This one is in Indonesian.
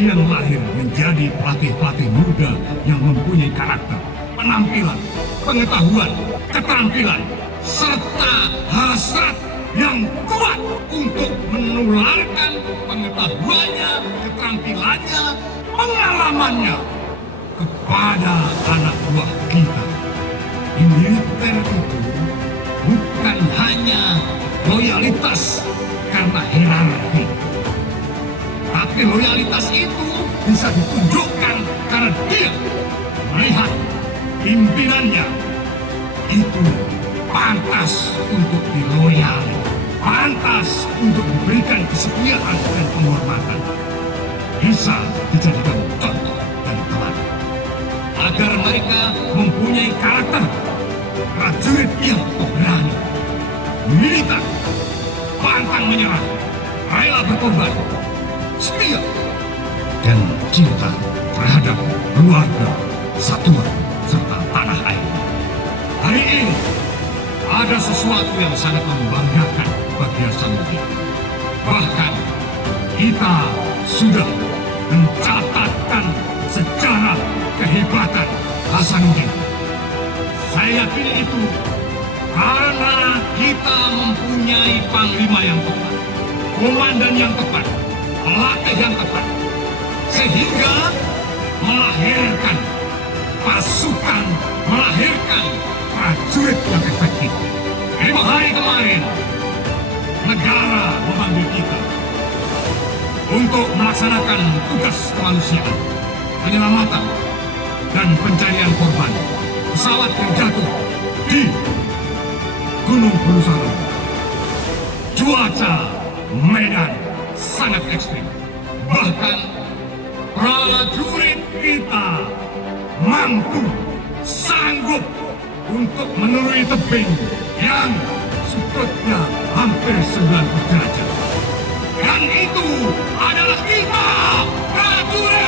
Kalian lahir menjadi pelatih-pelatih muda yang mempunyai karakter, penampilan, pengetahuan, keterampilan, serta hasrat yang kuat untuk menularkan pengetahuannya, keterampilannya, pengalamannya kepada anak buah kita. Di militer itu bukan hanya loyalitas karena hierarki, tapi loyalitas itu bisa ditunjukkan karena dia melihat pimpinannya itu pantas untuk diloyali, pantas untuk diberikan kesetiaan dan penghormatan, bisa dijadikan contoh dan teladan, agar mereka mempunyai karakter prajurit yang berani, militer, pantang menyerah, rela berkorban, setia, dan cinta terhadap keluarga, satuan, serta tanah air. Hari ini ada sesuatu yang sangat membanggakan bagi Hasanuddin. Bahkan kita sudah mencatatkan sejarah kehebatan Hasanuddin. Saya yakin itu karena kita mempunyai panglima yang tepat, komandan yang tepat, pelatih yang tepat, sehingga melahirkan pasukan, melahirkan prajurit yang efektif. 5 hari kemarin, negara memanggil kita untuk melaksanakan tugas kemanusiaan, penyelamatan, dan pencarian korban pesawat yang jatuh di Gunung Bulusalam. Cuaca medan sangat ekstrim. Bahkan prajurit kita mampu, sanggup untuk menuruni tebing yang sudutnya hampir 90 derajat. Dan itu adalah kita, prajurit!